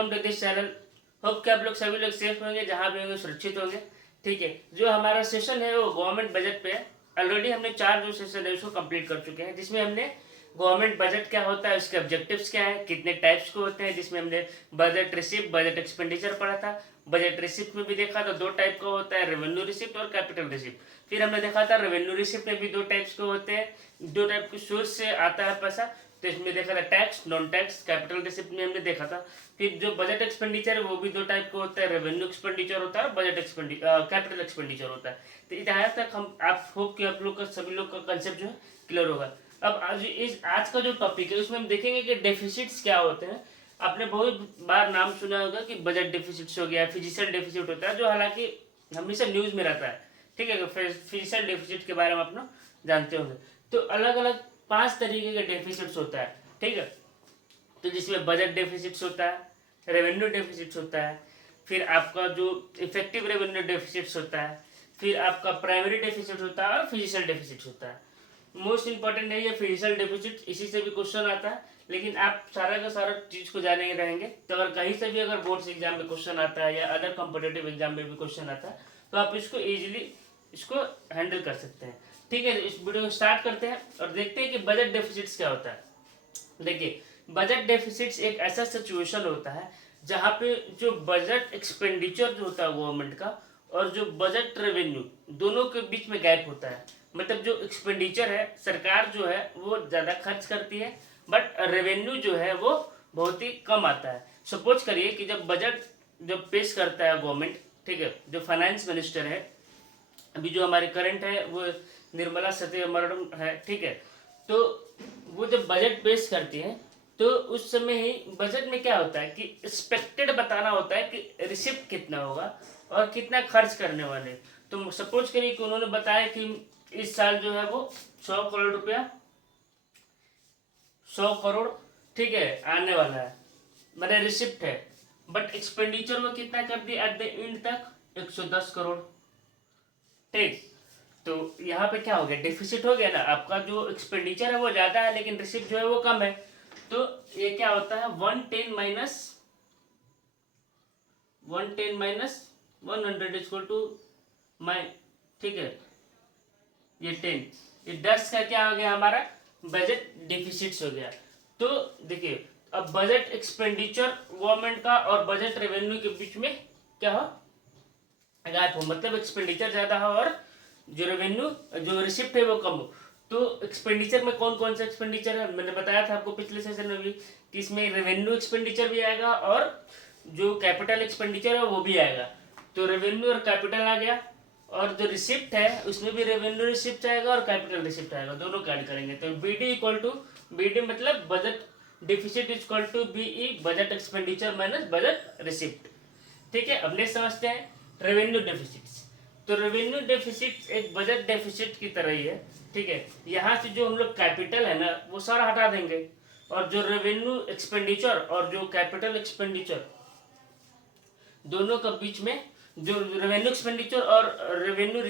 Welcome to this channel. Hope कि आप लोग सभी लोग सेफ होंगे, जहाँ भी होंगे सुरक्षित होंगे। ठीक है, जो हमारा सेशन है वो गवर्नमेंट बजट पे है। ऑलरेडी हमने 4 जो सेशन है उसको कंप्लीट कर चुके हैं, जिसमें हमने गवर्नमेंट बजट क्या होता है, उसके ऑब्जेक्टिव्स क्या हैं, कितने टाइप्स के होते हैं, जिसमें हमने बजट रिसिप्ट, बजट एक्सपेंडिचर पढ़ा था। बजट रिसिप्ट में भी देखा था 2 टाइप का होता है, रेवेन्यू रिसिप्ट और कैपिटल रिसिप्ट। फिर हमने देखा था रेवेन्यू रिसिप्ट में भी 2 टाइप्स के होते हैं, 2 टाइप के सोर्स से आता है पैसा। तो इसमें देखा था tax, non tax. Capital receipt में हमने देखा था। फिर जो बजट एक्सपेंडिचर है वो भी 2 टाइप का होता है, रेवेन्यू एक्सपेंडिचर होता है और बजट कैपिटल एक्सपेंडिचर होता है। तो यहाँ तक हम आप होप कि आप लोग का सभी लोग का कंसेप्ट जो है क्लियर होगा। अब आज का जो टॉपिक है उसमें हम देखेंगे कि डेफिसिट्स क्या होते हैं। आपने बहुत बार नाम सुना होगा कि बजट डेफिसिट्स हो गया, फिजिकल डेफिसिट होता है, जो हालांकि हमेशा न्यूज़ में रहता है। ठीक है, फिजिकल डेफिसिट के बारे में आप जानते होंगे। तो अलग अलग 5 तरीके के डेफिसिट्स होता है। ठीक है, तो जिसमें बजट डेफिसिट्स होता है, रेवेन्यू डेफिसिट्स होता है, फिर आपका जो इफेक्टिव रेवेन्यू डेफिसिट्स होता है, फिर आपका प्राइमरी डेफिसिट होता है और फिजिकल डेफिसिट होता है। मोस्ट इंपॉर्टेंट है ये फिजिकल डेफिसिट, इसी से भी क्वेश्चन आता है। लेकिन आप सारा का सारा चीज को जाने रहेंगे तो अगर कहीं से भी अगर बोर्ड्स एग्जाम में क्वेश्चन आता है या अदर कॉम्पिटेटिव एग्जाम में भी क्वेश्चन आता है तो आप इसको इजीली इसको हैंडल कर सकते हैं। ठीक है, इस वीडियो को स्टार्ट करते हैं और देखते हैं कि बजट डेफिसिट्स क्या होता है। देखिए, बजट डेफिसिट्स एक ऐसा सिचुएशन होता है जहाँ पे जो बजट एक्सपेंडिचर जो होता है गवर्नमेंट का और जो बजट रेवेन्यू दोनों के बीच में गैप होता है। मतलब जो एक्सपेंडिचर है, सरकार जो है वो ज़्यादा खर्च करती है, बट रेवेन्यू जो है वो बहुत ही कम आता है। सपोज करिए कि जब पेश करता है गवर्नमेंट, ठीक है, जो फाइनेंस मिनिस्टर है अभी जो हमारे करंट है वो निर्मला सीतारमण है। ठीक है, तो वो जब बजट पेश करती है तो उस समय ही बजट में क्या होता है कि एक्सपेक्टेड बताना होता है कि रिसिप्ट कितना होगा और कितना खर्च करने वाले। तो सपोज करिए कि उन्होंने बताया कि इस साल जो है वो 100 करोड़ रुपया 100 करोड़ ठीक है आने वाला है, मेरा रिसिप्ट है। बट एक्सपेंडिचर वो कितना कर दिया एट द एंड तक 110 करोड़। ठीक, तो यहाँ पे क्या हो गया, डेफिसिट हो गया ना। आपका जो एक्सपेंडिचर है वो ज़्यादा है लेकिन रिसिप्ट जो है वो कम है। तो ये क्या होता है 110 माइनस 100 इक्वल टू माइ, ठीक है, ये 10, ये 10 का क्या हो गया हमारा बजट डिफिसिट्स हो गया। तो देखिए, अब बजट एक्सपेंडिचर गवर्नमेंट का और बजट रेवेन्यू के बीच में क्या हो गैप हो, मतलब एक्सपेंडिचर ज़्यादा हो और जो रेवेन्यू जो रिसिप्ट है वो कम हो। तो एक्सपेंडिचर में कौन कौन सा एक्सपेंडिचर है, मैंने बताया था आपको पिछले सेशन में भी कि इसमें रेवेन्यू एक्सपेंडिचर भी आएगा और जो कैपिटल एक्सपेंडिचर है वो भी आएगा। तो रेवेन्यू और कैपिटल आ गया, और जो रिसिप्ट है उसमें भी रेवेन्यू रिसिप्ट आएगा और कैपिटल रिसिप्ट आएगा, दोनों का ऐड करेंगे। तो बीडी इक्वल टू बीडी मतलब budget deficit equal to BE, budget expenditure minus budget receipt. ठीक है, अब नेक्स्ट समझते हैं रेवेन्यू डेफिसिट्स। तो रेवेन्यू डेफिसिट एक बजट डेफिसिट की तरह ही है। ठीक है, यहाँ से जो हम लोग कैपिटल है ना वो सारा हटा देंगे, और जो रेवेन्यू एक्सपेंडिचर और जो कैपिटल एक्सपेंडिचर दोनों के बीच में जो रेवेन्यू एक्सपेंडिचर और रेवेन्यू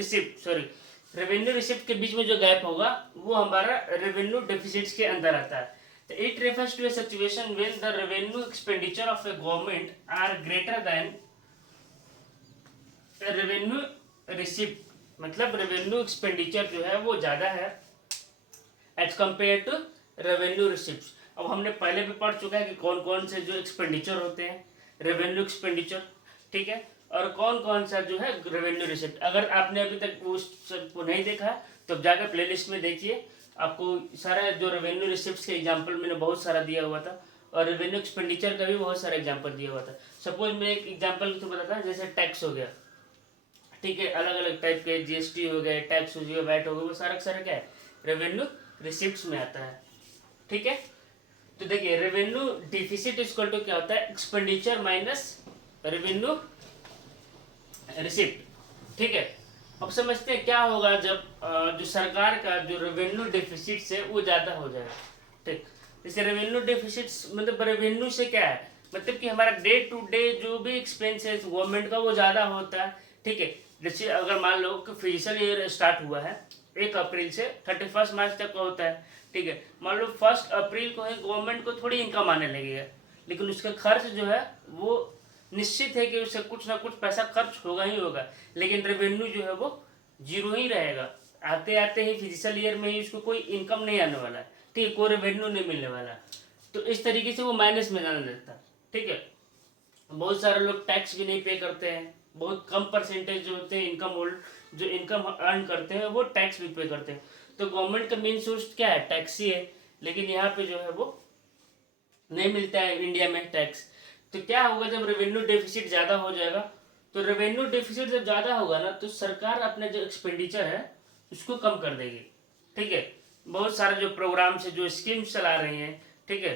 रिसिप्ट के बीच में जो गैप होगा वो हमारा रेवेन्यू डेफिसिट्स के अंदर आता है। तो it refers to a situation when the revenue expenditure of a government are greater than revenue receipt, मतलब रेवेन्यू एक्सपेंडिचर जो है वो ज़्यादा है as compare to revenue receipt. अब हमने पहले भी पढ़ चुका है कि कौन कौन से जो एक्सपेंडिचर होते हैं रेवेन्यू एक्सपेंडिचर, ठीक है, और कौन कौन सा जो है रेवेन्यू रिसिप्ट। अगर आपने अभी तक वो नहीं देखा तो जाकर प्लेलिस्ट में देखिए, आपको सारा जो रेवेन्यू रिसिप्ट के एग्जाम्पल मैंने बहुत सारा दिया हुआ था और रेवेन्यू एक्सपेंडिचर का भी बहुत सारा एग्जाम्पल दिया हुआ था। सपोज मैं एक एग्जाम्पल तो बताता हूँ, जैसे टैक्स हो गया, ठीक है, अलग अलग टाइप के जीएसटी हो गए, टैक्स हो गया, वैट हो गया, वो सारा सारा क्या है रेवेन्यू रिसिप्ट्स में आता है। ठीक है, तो देखिए रेवेन्यू डिफिसिट इक्वल टू क्या होता है एक्सपेंडिचर माइनस रेवेन्यू रिसिप्ट। ठीक है, अब समझते हैं क्या होगा जब जो सरकार का जो रेवेन्यू डेफिसिट है वो ज़्यादा हो जाएगा। ठीक, जैसे रेवेन्यू डेफिसिट मतलब रेवेन्यू से क्या है, मतलब कि हमारा डे टू डे जो भी एक्सपेंस है गवर्नमेंट का वो ज़्यादा होता है। ठीक है, जैसे अगर मान लो कि फिजिकल ईयर स्टार्ट हुआ है 1 अप्रैल से 31 मार्च तक का होता है। ठीक है, मान लो 1 अप्रैल को है गवर्नमेंट को थोड़ी इनकम आने लगी है, लेकिन उसका खर्च जो है वो निश्चित है कि उससे कुछ ना कुछ पैसा खर्च होगा ही होगा, लेकिन रेवेन्यू जो है वो जीरो ही रहेगा। आते आते ही फिजिकल ईयर में ही उसको कोई इनकम नहीं आने वाला है, ठीक है, कोई रेवेन्यू नहीं मिलने वाला। तो इस तरीके से वो माइनस में जाने लगता है, ठीक है। बहुत सारे लोग टैक्स भी नहीं पे करते हैं, बहुत कम परसेंटेज जो होते हैं इनकम होल्ड जो इनकम अर्न करते हैं वो टैक्स भी पे करते हैं। तो गवर्नमेंट का मेन सोर्स क्या है, टैक्स ही है, लेकिन यहाँ पे जो है वो नहीं मिलता है इंडिया में टैक्स। तो क्या होगा, जब रेवेन्यू डेफिसिट ज़्यादा हो जाएगा, तो रेवेन्यू डेफिसिट जब ज़्यादा होगा ना तो सरकार अपने जो एक्सपेंडिचर है उसको कम कर देगी, ठीक है। बहुत सारे जो प्रोग्राम्स है, जो स्कीम्स चला रही हैं, ठीक है,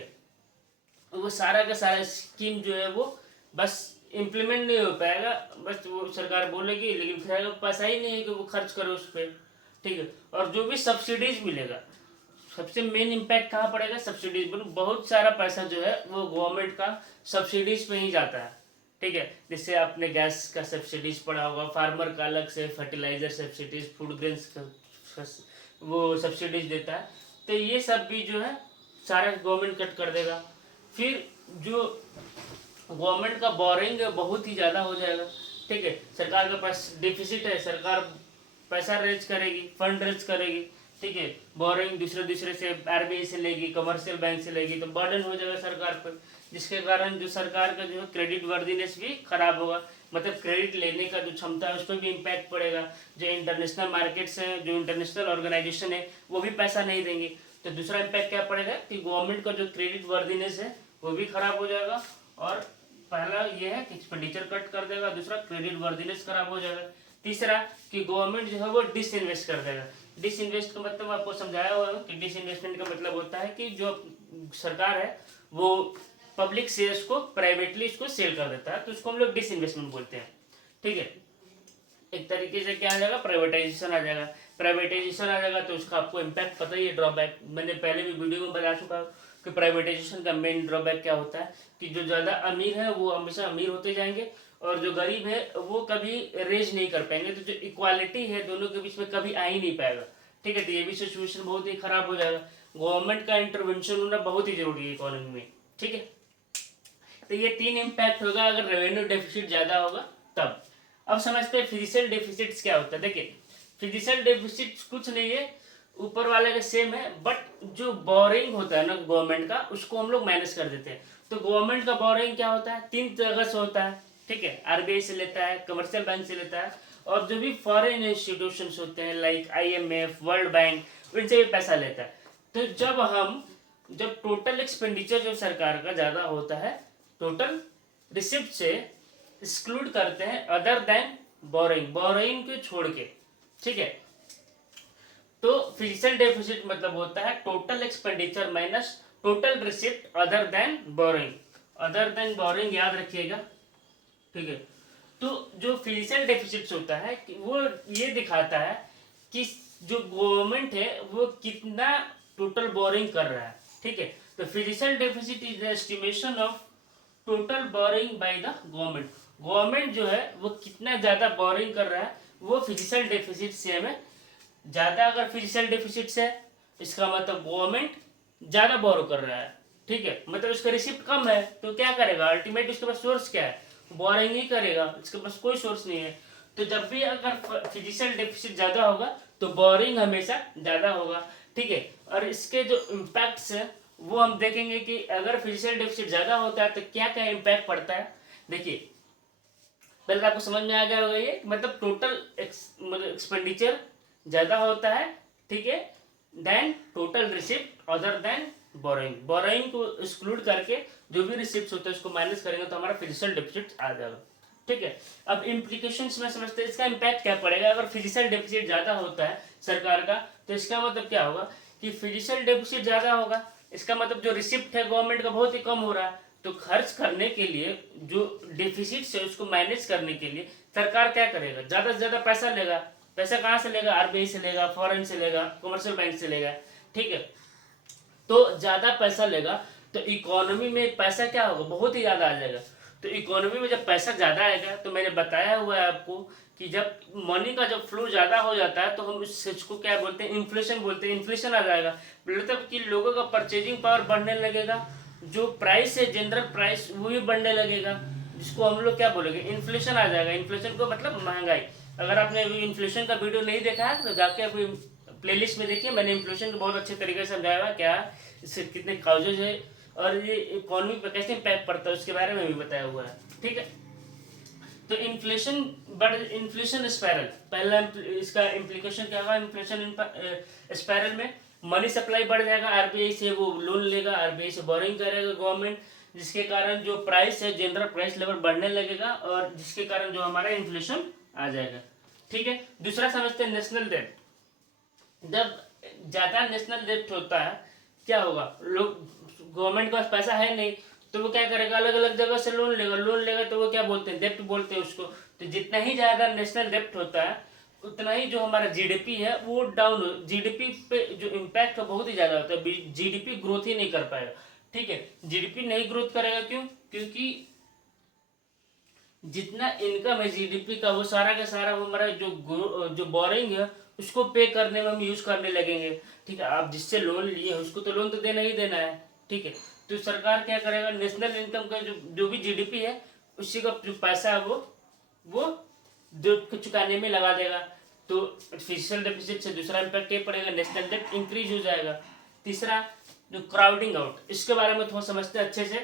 वो सारा का सारा स्कीम जो है वो बस इम्प्लीमेंट नहीं हो पाएगा। बस वो सरकार बोलेगी, लेकिन फिर पैसा ही नहीं है कि वो खर्च करो उस पर, ठीक है। और जो भी सब्सिडीज मिलेगा, सबसे मेन इम्पैक्ट कहाँ पड़ेगा, सब्सिडीज पर। बहुत सारा पैसा जो है वो गवर्नमेंट का सब्सिडीज पे ही जाता है, ठीक है। जिससे आपने गैस का सब्सिडीज पड़ा होगा, फार्मर का अलग से फर्टिलाइजर सब्सिडीज, फूड ग्रेन्स का वो सब्सिडीज देता है। तो ये सब भी जो है सारा गवर्नमेंट कट कर देगा। फिर जो गवर्नमेंट का बोरिंग बहुत ही ज़्यादा हो जाएगा, ठीक है। सरकार के पास डिफिसिट है, सरकार पैसा रेज करेगी, फंड रेज करेगी, ठीक है। बोरिंग दूसरे दूसरे से आरबीआई से लेगी, कमर्शियल बैंक से लेगी, तो बर्डन हो जाएगा सरकार पर, जिसके कारण जो सरकार का जो है क्रेडिट वर्दीनेस भी खराब होगा। मतलब क्रेडिट लेने का जो क्षमता है उस पर भी इम्पैक्ट पड़ेगा। जो इंटरनेशनल मार्केट्स हैं, जो इंटरनेशनल ऑर्गेनाइजेशन है, वो भी पैसा नहीं देंगे। तो दूसरा इम्पैक्ट क्या पड़ेगा कि गवर्नमेंट का जो क्रेडिट वर्दीनेस है वो भी खराब हो जाएगा। और पहला ये है कि एक्सपेंडिचर कट कर देगा, दूसरा क्रेडिट वर्दीनेस खराब हो जाएगा, तीसरा कि गवर्नमेंट जो है वो डिसइन्वेस्ट कर देगा। डिसइन्वेस्ट का मतलब आपको समझाया हुआ है कि डिसइन्वेस्टमेंट का मतलब होता है कि जो सरकार है वो पब्लिक शेयर्स को प्राइवेटली इसको सेल कर देता है, तो उसको हम लोग डिसइन्वेस्टमेंट बोलते हैं, ठीक है। एक तरीके से क्या आ जाएगा, प्राइवेटाइजेशन आ जाएगा। प्राइवेटाइजेशन आ जाएगा तो उसका आपको इम्पैक्ट पता ही है, ड्रॉबैक। मैंने पहले भी वीडियो में बता चुका हूँ कि प्राइवेटाइजेशन का मेन ड्रॉबैक क्या होता है कि जो ज़्यादा अमीर है वो हमेशा अमीर होते जाएंगे, और जो गरीब है वो कभी रेज नहीं कर पाएंगे। तो जो इक्वालिटी है दोनों के बीच में कभी आ ही नहीं पाएगा, ठीक है। तो ये भी सिचुएशन बहुत ही खराब हो जाएगा। गवर्नमेंट का इंटरवेंशन होना बहुत ही जरूरी है इकोनॉमी में, ठीक है। तो ये तीन इम्पैक्ट होगा अगर रेवेन्यू डेफिसिट ज़्यादा होगा तब। अब समझते हैं फिजिकल डेफिसिट्स क्या होता है। देखिए, फिजिकल डेफिसिट कुछ नहीं है, ऊपर वाले का सेम है, बट जो बोरिंग होता है ना गवर्नमेंट का, उसको हम लोग माइनस कर देते हैं। तो गवर्नमेंट का बोरिंग क्या होता है, तीन जगह से होता है, ठीक है। आरबीआई से लेता है, कमर्शियल बैंक से लेता है, और जो भी फॉरेन इंस्टीट्यूशंस होते हैं लाइक आईएमएफ, वर्ल्ड बैंक, उनसे भी पैसा लेता है। तो जब टोटल एक्सपेंडिचर जो सरकार का ज़्यादा होता है, टोटल रिसिप्ट से एक्सक्लूड करते हैं अदर देन बोरिंग, बोरिंग को छोड़ के, ठीक है। तो फिजिकल डेफिसिट मतलब होता है total expenditure minus total receipt other then boring. Other than boring याद रखिएगा, ठीक है। तो जो फिजिकल डेफिसिट होता है वो ये दिखाता है कि जो गवर्नमेंट है वो कितना टोटल बोरिंग कर रहा है, ठीक है। तो physical deficit is the estimation of total boring by the government. Government जो है वो कितना ज़्यादा बोरिंग कर रहा है वो फिजिकल डेफिसिट से हमें ज़्यादा। अगर फिजिकल डेफिसिट से इसका मतलब गवर्नमेंट ज़्यादा बोरो कर रहा है, ठीक है। मतलब उसका रिसिप्ट कम है तो क्या करेगा, अल्टीमेट उसके पास सोर्स क्या है, बोरिंग ही करेगा, इसके पास कोई सोर्स नहीं है। तो जब भी अगर फिजिकल डेफिसिट ज़्यादा होगा तो बोरिंग हमेशा ज़्यादा होगा, ठीक है। और इसके जो इम्पैक्ट्स है वो हम देखेंगे कि अगर फिजिकल डेफिसिट ज़्यादा होता है तो क्या क्या इम्पैक्ट पड़ता है। देखिए, पहले तो आपको समझ में आ गया होगा ये, मतलब टोटल मतलब एक्सपेंडिचर ज़्यादा होता है, ठीक है, then total receipt other than borrowing. Borrowing को एक्सक्लूड करके जो भी रिसिप्ट होते हैं उसको माइनस करेंगे तो हमारा फिजिकल डेफिसिट आ जाएगा, ठीक है। अब इम्प्लीकेशंस में समझते हैं इसका इम्पैक्ट क्या पड़ेगा। अगर फिजिकल डेफिसिट ज़्यादा होता है सरकार का तो इसका मतलब क्या होगा कि फिजिकल डेफिसिट ज़्यादा होगा, इसका मतलब जो रिसिप्ट है गवर्नमेंट का बहुत ही कम हो रहा है। तो खर्च करने के लिए जो डेफिसिट है उसको मैनेज करने के लिए सरकार क्या करेगा, ज़्यादा से ज़्यादा पैसा लेगा। पैसा कहाँ से लेगा, आरबीआई से लेगा, फॉरेन से लेगा, कमर्शियल बैंक से लेगा, ठीक है। तो ज़्यादा पैसा लेगा तो इकोनॉमी में पैसा क्या होगा, बहुत ही ज़्यादा आ जाएगा। तो इकोनॉमी में जब पैसा ज़्यादा आएगा तो मैंने बताया हुआ है आपको कि जब मनी का जब फ्लो ज़्यादा हो जाता है तो हम उस चीज़ को क्या बोलते हैं, इन्फ्लेशन बोलते हैं। इन्फ्लेशन आ जाएगा मतलब कि लोगों का परचेजिंग पावर बढ़ने लगेगा, जो प्राइस है जनरल प्राइस वो भी बढ़ने लगेगा, जिसको हम लोग क्या बोलेंगे, इन्फ्लेशन आ जाएगा। इन्फ्लेशन को मतलब महंगाई। अगर आपने अभी इन्फ्लेशन का वीडियो नहीं देखा है तो जाके अभी प्लेलिस्ट में देखिए, मैंने इन्फ्लेशन को बहुत अच्छे तरीके से समझाया हुआ है, क्या इससे कितने काउजेज है और ये इकोनॉमी पर कैसे इम्पैक्ट पड़ता है उसके बारे में भी बताया हुआ है। ठीक है, तो इन्फ्लेशन स्पायरल, पहला इसका इम्प्लीकेशन क्या होगा, इन्फ्लेशन स्पायरल में मनी सप्लाई बढ़ जाएगा, आरबीआई से वो लोन लेगा, आरबीआई से बोरिंग करेगा गवर्नमेंट, जिसके कारण जो प्राइस है जनरल प्राइस लेवल बढ़ने लगेगा और जिसके कारण जो हमारा इन्फ्लेशन आ जाएगा। ठीक है, दूसरा समझते हैं नेशनल डेट। जब ज़्यादा नेशनल डेट होता है क्या होगा, लोग गवर्नमेंट के पास पैसा है नहीं तो वो क्या करेगा, अलग अलग जगह से लोन लेगा तो वो क्या बोलते हैं, डेप्ट बोलते हैं उसको। तो जितना ही ज़्यादा नेशनल डेप्ट होता है उतना ही जो हमारा जीडीपी है वो डाउन, जीडीपी पे जो इम्पैक्ट है बहुत ही ज़्यादा होता है, जीडीपी ग्रोथ ही नहीं कर पाएगा। ठीक है, जीडीपी नहीं ग्रोथ करेगा, क्यों, क्योंकि जितना इनकम है जीडीपी का वो सारा का सारा वो हमारा जो बोरिंग है उसको पे करने में हम यूज करने लगेंगे। ठीक है, आप जिससे लोन लिए उसको तो लोन तो देना ही देना है। ठीक है, तो सरकार क्या करेगा, नेशनल इनकम का जो भी जीडीपी है उसी का जो पैसा है वो चुकाने में लगा देगा। तो फिजिकल डेफिसिट से दूसरा इम्पैक्ट ये पड़ेगा, नेशनल डेट इंक्रीज हो जाएगा। तीसरा जो क्राउडिंग आउट, इसके बारे में थोड़ा समझते हैं अच्छे से।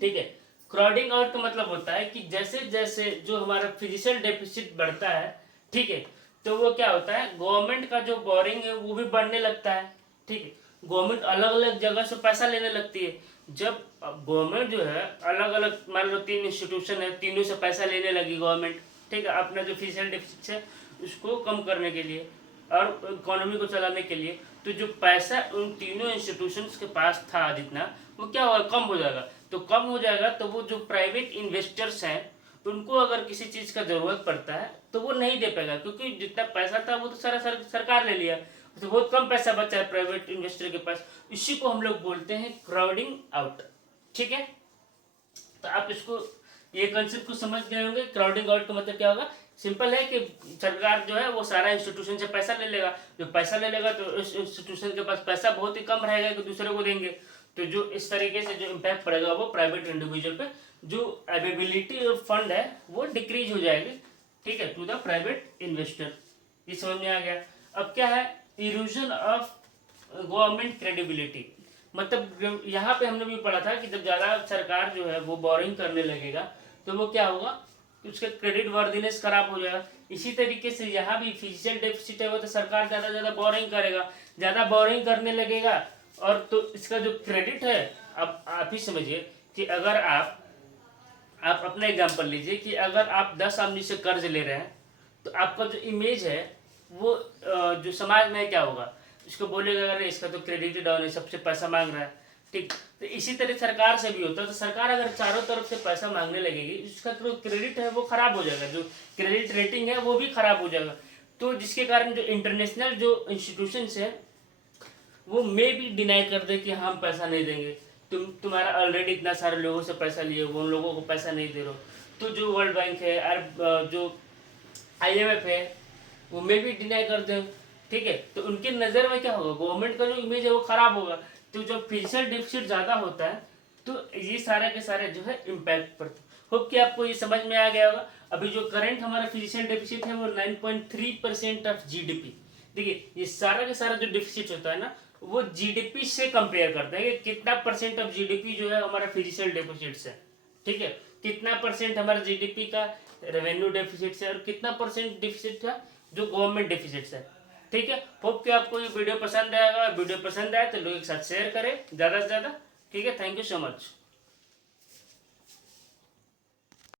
ठीक है, क्राउडिंग आउट का मतलब होता है कि जैसे जैसे जो हमारा फिजिकल डेफिसिट बढ़ता है, ठीक है, तो वो क्या होता है, गवर्नमेंट का जो बोरिंग है वो भी बढ़ने लगता है। ठीक है, गवर्नमेंट अलग अलग जगह से पैसा लेने लगती है। जब गवर्नमेंट जो है अलग अलग, मान लो 3 इंस्टीट्यूशन है, तीनों से पैसा लेने लगी गवर्नमेंट, ठीक है, अपना जो फिजिकल डेफिसिट है उसको कम करने के लिए और इकोनॉमी को चलाने के लिए, तो जो पैसा उन तीनों इंस्टीट्यूशंस के पास था जितना, वो क्या होगा, कम हो जाएगा। तो कम हो जाएगा तो वो जो प्राइवेट इन्वेस्टर्स हैं उनको अगर किसी चीज़ का ज़रूरत पड़ता है तो वो नहीं दे पाएगा, क्योंकि जितना पैसा था वो तो सारा सरकार ले लिया, तो बहुत कम पैसा बचा है प्राइवेट इन्वेस्टर के पास। इसी को हम लोग बोलते हैं क्राउडिंग आउट। ठीक है, तो आप इसको ये कंसेप्ट को समझ गए होंगे। क्राउडिंग आउट का मतलब क्या होगा, सिंपल है कि सरकार जो है वो सारा इंस्टीट्यूशन से पैसा ले लेगा, जो पैसा ले लेगा तो इस इंस्टीट्यूशन के पास पैसा बहुत ही कम रहेगा कि दूसरे को देंगे, तो जो इस तरीके से जो इम्पैक्ट पड़ेगा वो प्राइवेट इंडिविजुअल पे, जो अवेलेबिलिटी ऑफ फंड है वो डिक्रीज हो जाएगी। ठीक है, टू द प्राइवेट इन्वेस्टर। ये समझ में आ गया। अब क्या है, इरोजन ऑफ गवर्नमेंट क्रेडिबिलिटी, मतलब यहाँ पे हमने भी पढ़ा था कि जब ज़्यादा सरकार जो है वो बोरिंग करने लगेगा तो वो क्या होगा, उसका क्रेडिट वर्दीनेस खराब हो जाएगा। इसी तरीके से यहाँ भी फिजिकल डेफिसिट है वो तो सरकार ज़्यादा ज़्यादा बोरिंग करेगा, ज़्यादा बोरिंग करने लगेगा और तो इसका जो क्रेडिट है, अब आप ही समझिए कि अगर आप अपना एग्जाम्पल लीजिए कि अगर आप 10 आदमी से कर्ज ले रहे हैं तो आपका जो इमेज है वो जो समाज में क्या होगा, इसको बोलेगा अरे इसका तो क्रेडिट डाउन है, सबसे पैसा मांग रहा है। ठीक, तो इसी तरह सरकार से भी होता है। तो सरकार अगर चारों तरफ से पैसा मांगने लगेगी, इसका जो क्रेडिट है वो खराब हो जाएगा, जो क्रेडिट रेटिंग है वो भी खराब हो जाएगा। तो जिसके कारण जो इंटरनेशनल जो इंस्टीट्यूशंस है वो मे भी डिनाई कर दे कि हम पैसा नहीं देंगे, तुम्हारा ऑलरेडी इतना सारे लोगों से पैसा लिए, वो उन लोगों को पैसा नहीं दे रहे हो। तो जो वर्ल्ड बैंक है, जो IMF है, वो मे भी डिनाई कर दे। ठीक है, तो उनकी नज़र में क्या होगा, गवर्नमेंट का जो इमेज है वो खराब होगा। तो जब फिजिकल डेफिसिट ज़्यादा होता है तो ये सारे के सारे जो है इम्पैक्ट पड़ते हैं। होप कि आपको ये समझ में आ गया होगा। अभी जो करंट हमारा फिजिकल डेफिसिट है वो 9.3% ऑफ GDP। देखिए, ये सारा का सारा जो डेफिसिट होता है ना वो GDP से कंपेयर करते हैं कि कितना परसेंट ऑफ GDP जो है हमारा फिजिकल डेफिसिट से। ठीक है, कितना परसेंट हमारा GDP का रेवेन्यू डेफिसिट से और कितना परसेंट डेफिसिट था जो गवर्नमेंट डेफिसिट से। ठीक है, होप कि आपको ये वीडियो पसंद आएगा। वीडियो पसंद आए तो लोगों के साथ शेयर करें ज़्यादा से ज़्यादा। ठीक है, थैंक यू सो मच।